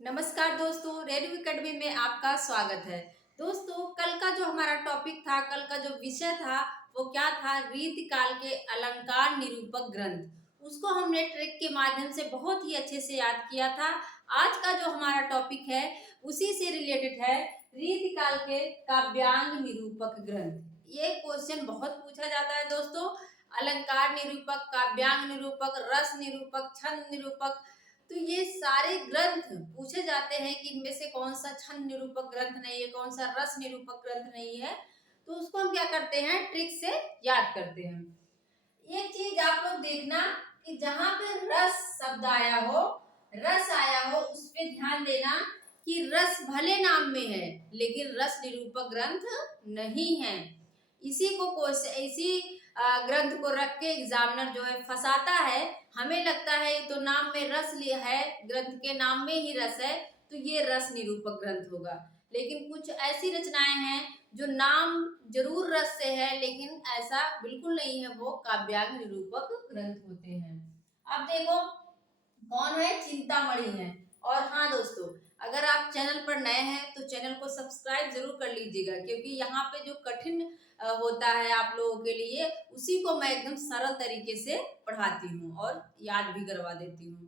नमस्कार दोस्तों, radio academy में आपका स्वागत है। दोस्तों, कल का जो हमारा टॉपिक था, कल का जो विषय था, वो क्या था? रीतिकाल के अलंकार निरूपक ग्रंथ। उसको हमने ट्रिक के माध्यम से बहुत ही अच्छे से याद किया था। आज का जो हमारा टॉपिक है, उसी से रिलेटेड है, रीतिकाल के काव्यांग निरूपक ग्रंथ। ये क्वेश्चन बहुत पूछा जाता है दोस्तों। अलंकार निरूपक, काव्यांग निरूपक, रस निरूपक, छंद निरूपक, तो ये सारे ग्रंथ पूछे जाते हैं कि इनमें से कौन सा छंद निरूपक ग्रंथ नहीं है, कौन सा रस निरूपक ग्रंथ नहीं है। तो उसको हम क्या करते हैं, ट्रिक से याद करते हैं। एक चीज आप लोग देखना कि जहां पे रस शब्द आया हो, रस आया हो, उस पे ध्यान देना कि रस भले नाम में है लेकिन रस निरूपक ग्रंथ नहीं है। इसी को इसी ग्रंथ को रख के एग्जामिनर जो है फंसाता है। हमें लगता है ये तो नाम में रस लिया है, ग्रंथ के नाम में ही रस है, तो ये रस निरूपक ग्रंथ होगा। लेकिन कुछ ऐसी रचनाएं हैं जो नाम जरूर रस से है लेकिन ऐसा बिल्कुल नहीं है, वो काव्यांग निरूपक ग्रंथ होते हैं। अब देखो कौन है, चिंतामणि है। और हाँ दोस्तों, अगर आप चैनल पर नए हैं तो चैनल को सब्सक्राइब जरूर कर लीजिएगा, क्योंकि यहाँ पे जो कठिन होता है आप लोगों के लिए, उसी को मैं एकदम सरल तरीके से पढ़ाती हूँ और याद भी करवा देती हूँ।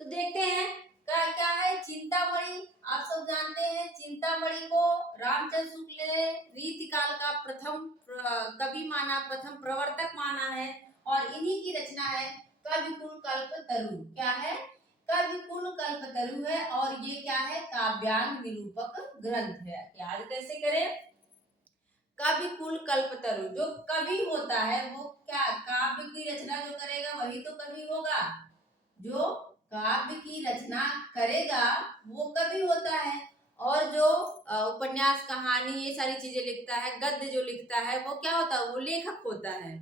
तो देखते हैं क्या क्या है चिंतामणि। आप सब जानते हैं चिंतामणि को रामचंद्र शुक्ल ने रीतिकाल का प्रथम कवि माना, प्रथम प्रवर्तक माना है। और इन्हीं की रचना है कविकुल कल्पतरु। क्या है? कविकुल कल्पतरु है। और ये क्या है? काव्यांग निरूपक ग्रंथ है। याद कैसे करें? कविकुल कल्पतरु, जो कवि होता है वो क्या, काव्य की रचना जो करेगा वही तो कवि होगा। जो काव्य की रचना करेगा वो कवि होता है। और जो उपन्यास, कहानी, ये सारी चीजें लिखता है, गद्य जो लिखता है, वो क्या होता है? वो लेखक होता है।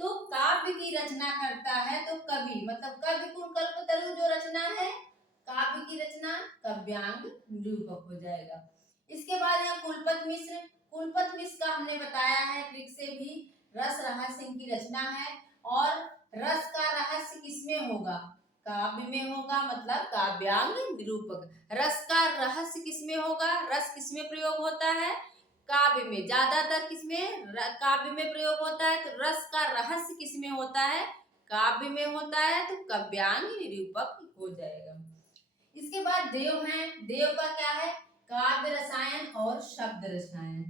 तो काव्य की रचना करता है तो कवि, मतलब कविकुल कल्पतरु जो रचना है, काव्य की रचना, काव्यांग निरूपक हो जाएगा। इसके बाद यहाँ कुलपत मिश्र। कुलपत मिश्र का हमने बताया है ट्रिक से भी, रस रहस्य की रचना है। और रस का रहस्य किसमें होगा? काव्य में होगा, मतलब काव्यांग निरूपक। रस का रहस्य किसमें होगा? रस किसमें प्रयोग होता है? काव्य में। ज्यादातर किसमें? काव्य में प्रयोग होता है। तो रस का रहस्य किसमें होता है? काव्य में होता है। तो काव्यांग निरूपक हो जाएगा। इसके बाद देव है। देव का क्या है? काव्य रसायन और शब्द रसायन।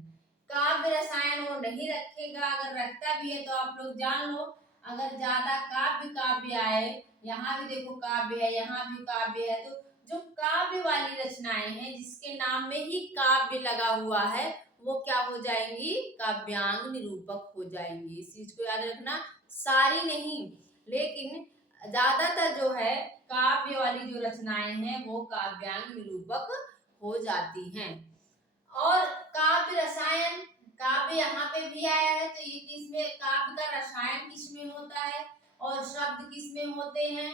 काव्य रसायन वो नहीं रखेगा, अगर रखता भी है तो आप लोग जान लो, अगर ज्यादा काव्य काव्य आए, यहाँ भी देखो काव्य है, यहाँ भी काव्य है, तो जो काव्य वाली रचनाएं हैं जिसके नाम में ही काव्य लगा हुआ है, वो क्या हो जाएंगी? काव्यांग निरूपक हो जाएंगी। इस चीज को याद रखना। सारी नहीं, लेकिन ज्यादातर जो है काव्य वाली जो रचनाएं हैं वो काव्यांग निरूपक हो जाती हैं। और काव्य रसायन, काव्य यहाँ पे भी आया है, तो ये किसमें? काव्य का रसायन किसमें होता है और शब्द किसमें होते हैं?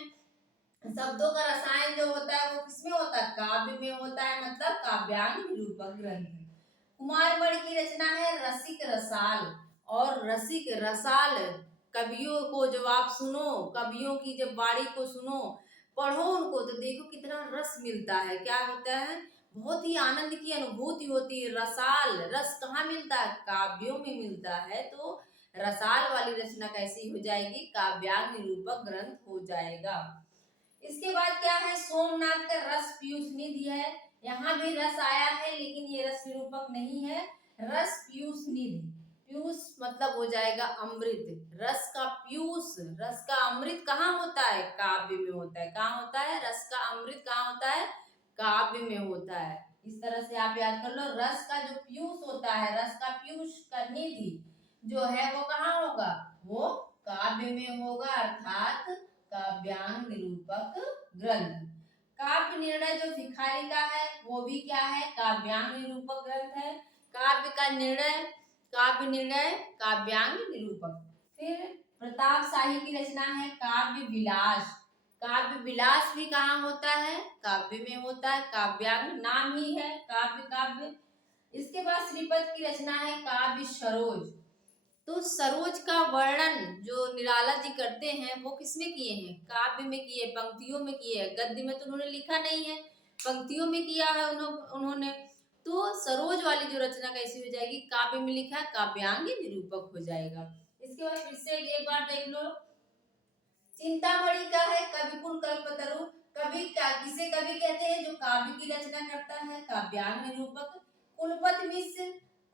शब्दों का रसायन जो होता है वो किसमें होता है? काव्य में होता है, मतलब काव्यांग निरूपक ग्रंथ। कुमारमणि की रचना है रसिक रसाल। और रसिक रसाल, कवियों को जब आप सुनो, कवियों की जब वाणी को सुनो, पढ़ो उनको, तो देखो कितना रस मिलता है। क्या होता है? बहुत ही आनंद की अनुभूति होती है। रसाल, रस कहाँ मिलता है? काव्यों में मिलता है। तो रसाल वाली रचना कैसी हो जाएगी? काव्यांग निरूपक ग्रंथ हो जाएगा। इसके बाद क्या है? सोमनाथ का रस पीयूष निधि है। यहाँ भी रस आया है लेकिन ये रस निरूपक नहीं है। रस पीयूष निधि, पीयूष मतलब हो जाएगा अमृत। रस का पीयूष, रस का अमृत कहाँ होता है? काव्य में होता है। कहाँ होता है? रस का अमृत कहाँ होता है? काव्य में होता है। इस तरह से आप याद कर लो, रस का जो पीयूष होता है, रस का पीयूष का निधि जो है वो कहाँ होगा? वो काव्य में होगा, अर्थात काव्यांग निरूपक ग्रंथ। काव्य निर्णय जो भिखारी का है वो भी क्या है? काव्यांग निरूपक ग्रंथ है। काव्य का निर्णय, काव्य निर्णय, काव्यांग निरूपक। फिर प्रताप शाही की रचना है काव्य विलास। काव्य विलास भी कहाँ होता है? काव्य में होता है। काव्यांग नाम ही है, काव्य काव्य। इसके बाद श्रीपद की रचना है काव्य सरोज। तो सरोज का वर्णन जो निराला जी करते हैं वो किसमें किए हैं? काव्य में किए, पंक्तियों में किए हैं। गद्य में तो उन्होंने लिखा नहीं है। पंक्तियों में किया है उन्होंने। तो सरोज वाली जो रचना कैसी हो जाएगी, काव्य में लिखा है काव्यांग निरूपक हो जाएगा। इसके बाद फिर से एक बार देख लो, चिंतामणि का है कविकुल कल्पतरु। कवि किसे कवि कहते हैं, जो काव्य की रचना करता है, काव्यांग निरूपक। कुलपति मिश्र,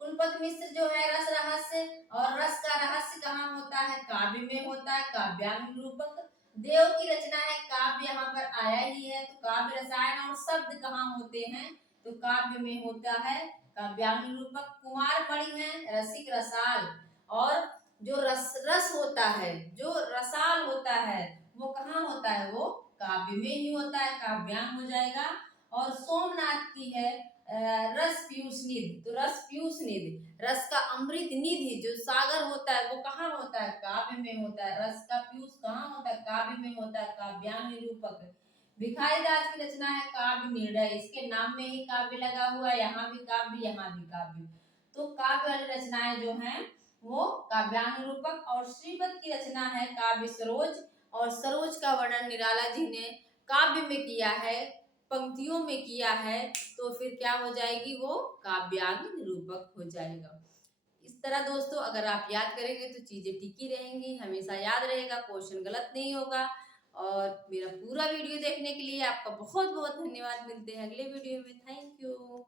कुलपति मिश्र जो है रस रहस्य, और रस का रहस्य कहाँ होता है, काव्य में होता है, काव्यांग निरूपक। देव की रचना है, काव्य यहाँ पर आया ही है, तो काव्य रसायन और शब्द कहाँ होते हैं, तो काव्य में होता है, काव्यांग निरूपक। कुमार मणि है रसिक रसाल, और जो रस रस होता है, जो रसाल होता है, वो कहाँ होता है, वो काव्य में ही होता है, काव्यांग हो जाएगा। और सोमनाथ की है रस पीयूष निधि, तो रस पीयूष निधि, रस का अमृत निधि जो सागर होता है, वो कहाँ होता है, काव्य में होता है। रस का पीयूष कहाँ होता है, काव्य में होता है, काव्यांग निरूपक। भिखारी दास की रचना है काव्य निर्णय, इसके नाम में ही काव्य लगा हुआ है, यहाँ भी काव्य, यहाँ भी काव्य। तो काव्य वाली रचनाएं जो हैं वो काव्यांग निरूपक। और श्रीपद की रचना है काव्य सरोज, और सरोज का वर्णन निराला जी ने काव्य में किया है, पंक्तियों में किया है, तो फिर क्या हो जाएगी, वो काव्यांग निरूपक हो जाएगा। इस तरह दोस्तों अगर आप याद करेंगे तो चीजें टिकी रहेंगी, हमेशा याद रहेगा, क्वेश्चन गलत नहीं होगा। और मेरा पूरा वीडियो देखने के लिए आपका बहुत बहुत धन्यवाद। मिलते हैं अगले वीडियो में। Thank you.